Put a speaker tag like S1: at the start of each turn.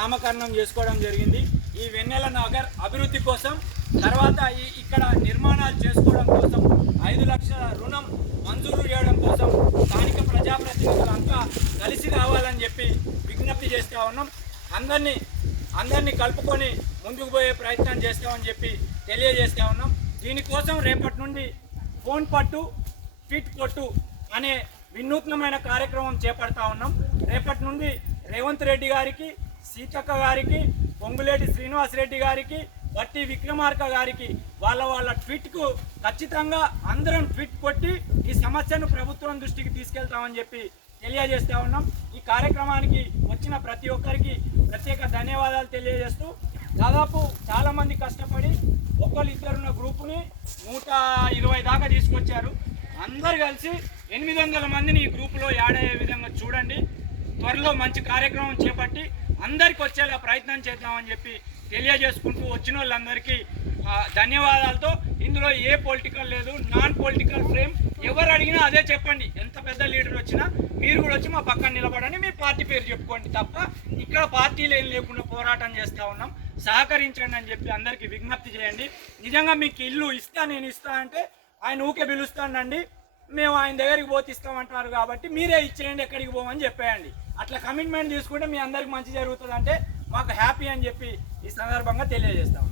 S1: నామకరణం చేసుకోవడం జరిగింది. ఈ వెన్నెల నగర్ అభివృద్ధి కోసం తర్వాత ఈ ఇక్కడ నిర్మాణాలు చేసుకోవడం కోసం ఐదు లక్షల రుణం మంజూరు చేయడం కోసం స్థానిక ప్రజాప్రతినిధులంతా కలిసి రావాలని చెప్పి విజ్ఞప్తి చేస్తూ ఉన్నాం. అందరినీ అందరినీ కలుపుకొని ముందుకు పోయే ప్రయత్నం చేస్తామని చెప్పి తెలియజేస్తూ ఉన్నాం. దీనికోసం రేపటి నుండి ఫోన్ పట్టు ఫిట్ కొట్టు అనే వినూత్నమైన కార్యక్రమం చేపడతా ఉన్నాం. రేపటి నుండి రేవంత్ రెడ్డి గారికి సీతక్క గారికి పొంగులేటి శ్రీనివాస్ రెడ్డి గారికి వట్టి విక్రమార్క గారికి వాళ్ళ వాళ్ళ ట్వీట్కు ఖచ్చితంగా అందరం ట్వీట్ కొట్టి ఈ సమస్యను ప్రభుత్వం దృష్టికి తీసుకెళ్తామని చెప్పి తెలియజేస్తూ ఉన్నాం. ఈ కార్యక్రమానికి వచ్చిన ప్రతి ఒక్కరికి ప్రత్యేక ధన్యవాదాలు తెలియజేస్తూ దాదాపు చాలామంది కష్టపడి ఒకళ్ళు ఇద్దరున్న గ్రూపుని నూట ఇరవై దాకా తీసుకొచ్చారు. అందరు కలిసి ఎనిమిది వందల మందిని ఈ గ్రూపులో యాడ్ అయ్యే విధంగా చూడండి. త్వరలో మంచి కార్యక్రమం చేపట్టి అందరికి వచ్చేలా ప్రయత్నం చేద్దామని చెప్పి తెలియజేసుకుంటూ వచ్చిన వాళ్ళందరికీ ధన్యవాదాలతో ఇందులో ఏ పొలిటికల్ లేదు నాన్ పొలిటికల్ ఫ్రేమ్ ఎవరు అడిగినా అదే చెప్పండి. ఎంత పెద్ద లీడర్ వచ్చినా మీరు కూడా వచ్చి మా పక్కన నిలబడని మీ పార్టీ పేరు చెప్పుకోండి తప్ప ఇక్కడ పార్టీలు ఏం లేకుండా పోరాటం చేస్తూ ఉన్నాం. సహకరించండి అని చెప్పి అందరికీ విజ్ఞప్తి చేయండి. నిజంగా మీకు ఇల్లు ఇస్తా నేను ఇస్తా అంటే ఆయన ఊకే పిలుస్తానండి. మేము ఆయన దగ్గరికి పోతిస్తామంటారు కాబట్టి మీరే ఇచ్చేయండి ఎక్కడికి పోమని చెప్పేయండి. అట్లా కమిట్మెంట్ తీసుకుంటే మీ అందరికి మంచి జరుగుతుంది అంటే మాకు హ్యాపీ అని చెప్పి ఈ సందర్భంగా తెలియజేస్తాం